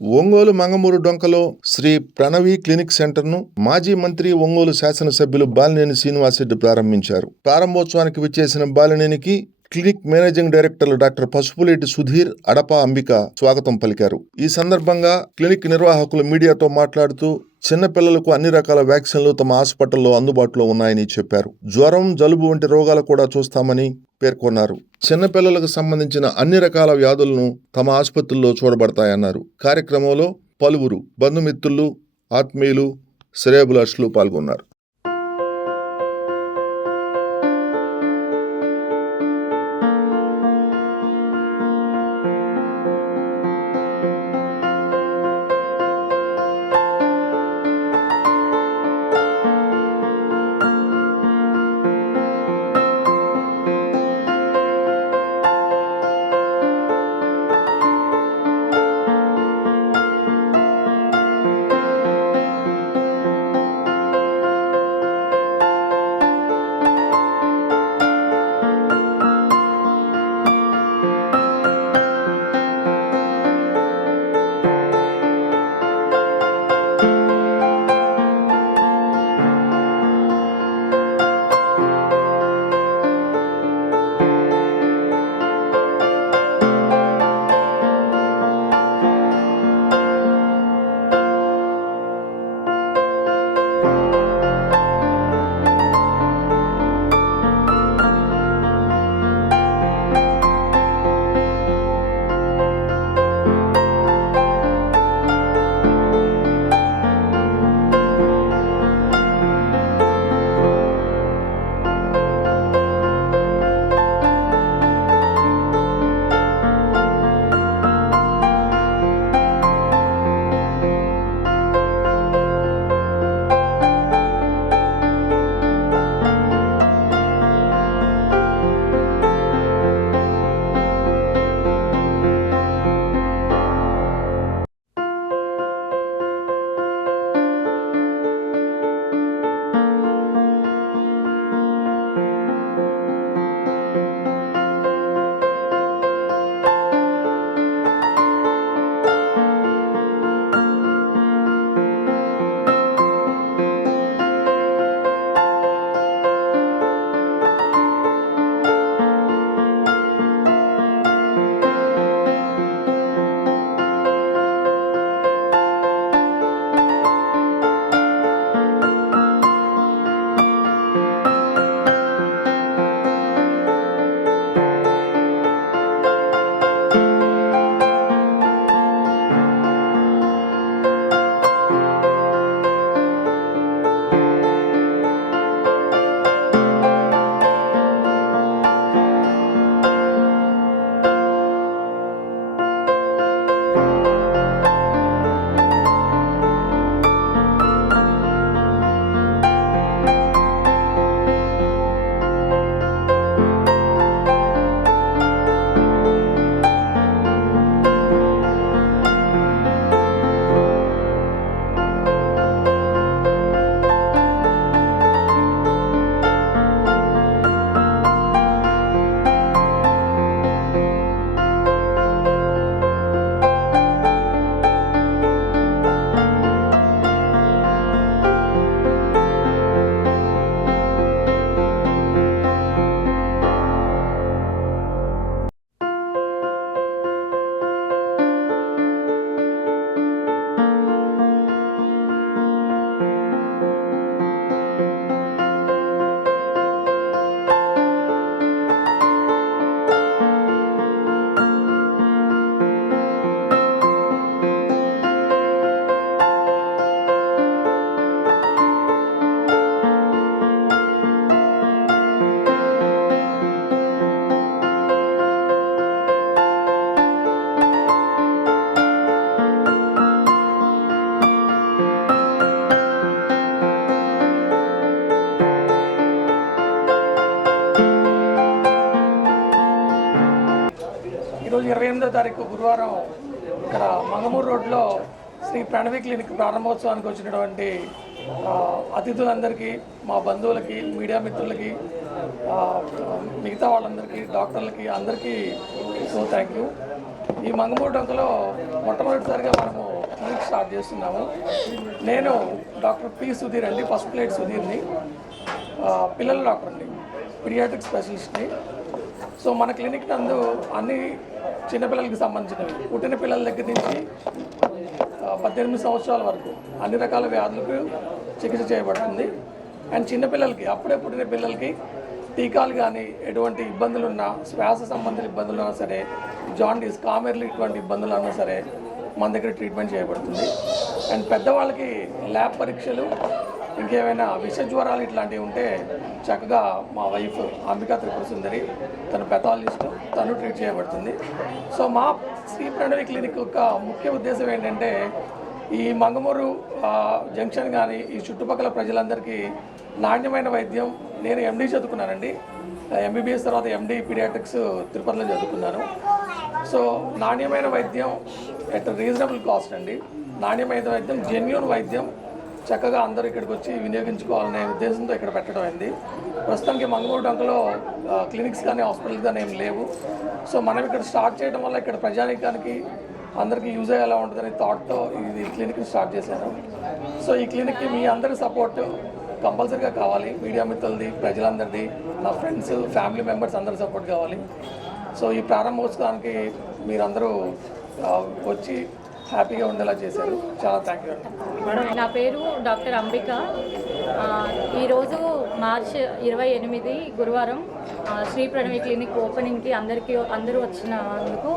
Ongole Mangamuru డొంకలో Shri Pranavi clinic సెంటర్ను మాజీ మంత్రి ఒంగోలు శాసనసభ్యులు బాలినేని శ్రీనివాసరెడ్డి ప్రారంభించారు. ప్రారంభోత్సవానికి విచ్చేసిన బాలినేనికి క్లినిక్ మేనేజింగ్ డైరెక్టర్లు డాక్టర్ పసుపులేటి సుధీర్, అడప అంబిక స్వాగతం పలికారు. ఈ సందర్భంగా క్లినిక్ నిర్వాహకులు మీడియాతో మాట్లాడుతూ చిన్నపిల్లలకు అన్ని రకాల వ్యాక్సిన్లు తమ హాస్పిటల్లో అందుబాటులో ఉన్నాయని చెప్పారు. జ్వరం, జలుబు వంటి రోగాలు కూడా చూస్తామని పేర్కొన్నారు. చిన్నపిల్లలకు సంబంధించిన అన్ని రకాల వ్యాధులను తమ ఆసుపత్రుల్లో చూడబడతాయన్నారు. కార్యక్రమంలో పలువురు బంధుమిత్రులు, ఆత్మీయులు, శ్రేయోభిలాషులు పాల్గొన్నారు. ఈరోజు 28వ తారీఖు గురువారం ఇక్కడ మంగమూరు రోడ్లో శ్రీ ప్రణవి క్లినిక్ ప్రారంభోత్సవానికి వచ్చినటువంటి అతిథులందరికీ, మా బంధువులకి, మీడియా మిత్రులకి, మిగతా వాళ్ళందరికీ, డాక్టర్లకి అందరికీ థ్యాంక్ యూ. ఈ మంగమూరు డొంకలో మొట్టమొదటిసారిగా మనము క్లినిక్ స్టార్ట్ చేస్తున్నాము. నేను డాక్టర్ పి సుధీర్ అండి, ఫస్ట్ ప్లేట్ సుధీర్ని, పిల్లల డాక్టర్ని, పీడియాట్రిక్ స్పెషలిస్ట్ని. సో మన క్లినిక్ నందు అన్ని చిన్నపిల్లలకి సంబంధించినవి, పుట్టిన పిల్లల దగ్గర నుంచి 18 సంవత్సరాల వరకు అన్ని రకాల వ్యాధులకు చికిత్స చేయబడుతుంది. అండ్ చిన్నపిల్లలకి, అప్పుడే పుట్టిన పిల్లలకి టీకాలు కానీ ఎటువంటి ఇబ్బందులు ఉన్నా, శ్వాస సంబంధిత ఇబ్బందులు ఉన్నా సరే, జాండీస్, కామెర్లు ఇటువంటి ఇబ్బందులు ఉన్నా సరే మన దగ్గర ట్రీట్మెంట్ చేయబడుతుంది. అండ్ పెద్దవాళ్ళకి ల్యాబ్ పరీక్షలు, ఇంకేమైనా విష జ్వరాలు ఇట్లాంటివి ఉంటే చక్కగా మా వైఫ్ అంబికా త్రిపుర సుందరి, తన పెథాలజిస్ట్, తను ట్రీట్ చేయబడుతుంది. సో మా శ్రీ ప్రణవి క్లినిక్ యొక్క ముఖ్య ఉద్దేశం ఏంటంటే ఈ మంగమూరు జంక్షన్ కానీ ఈ చుట్టుపక్కల ప్రజలందరికీ నాణ్యమైన వైద్యం. నేను ఎండీ చదువుకున్నానండి, ఎంబీబీఎస్ తర్వాత ఎండీ పీడియాట్రిక్స్ తిరుపతిలో చదువుకున్నాను. సో నాణ్యమైన వైద్యం ఎట్ రీజనబుల్ కాస్ట్ అండి, నాణ్యమైన వైద్యం, జెన్యూన్ వైద్యం చక్కగా అందరూ ఇక్కడికి వచ్చి వినియోగించుకోవాలనే ఉద్దేశంతో ఇక్కడ పెట్టడం అయింది. ప్రస్తుతానికి మంగమూరు డొంకలో క్లినిక్స్ కానీ హాస్పిటల్స్ కానీ ఏం లేవు. సో మనం ఇక్కడ స్టార్ట్ చేయడం వల్ల ఇక్కడ ప్రజానీకానికి అందరికీ యూజ్ అయ్యేలా ఉంటుందని థాట్తో ఇది క్లినిక్ని స్టార్ట్ చేశాను. సో ఈ క్లినిక్కి మీ అందరి సపోర్ట్ కంపల్సరీగా కావాలి, మీడియా మిత్రులది, ప్రజలందరిది, నా ఫ్రెండ్స్, ఫ్యామిలీ మెంబర్స్ అందరి సపోర్ట్ కావాలి. సో ఈ ప్రారంభోత్సవానికి మీరందరూ వచ్చి హ్యాపీగా ఉండేలా చేశారు. చాలా థ్యాంక్ యూ. నా పేరు డాక్టర్ అంబిక. ఈరోజు మార్చ్ 28 గురువారం శ్రీ ప్రణవి క్లినిక్ ఓపెనింగ్కి అందరూ వచ్చినందుకు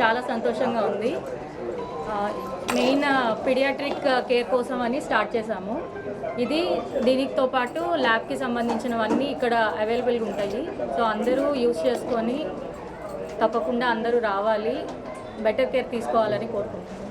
చాలా సంతోషంగా ఉంది. మెయిన్ పీడియాట్రిక్ కేర్ కోసం అని స్టార్ట్ చేశాము. దీనితో పాటు ల్యాబ్కి సంబంధించినవన్నీ ఇక్కడ అవైలబుల్గా ఉంటాయి. సో అందరూ యూజ్ చేసుకొని తప్పకుండా అందరూ రావాలి, బెటర్ కేర్ తీసుకోవాలని కోరుకుంటున్నాను.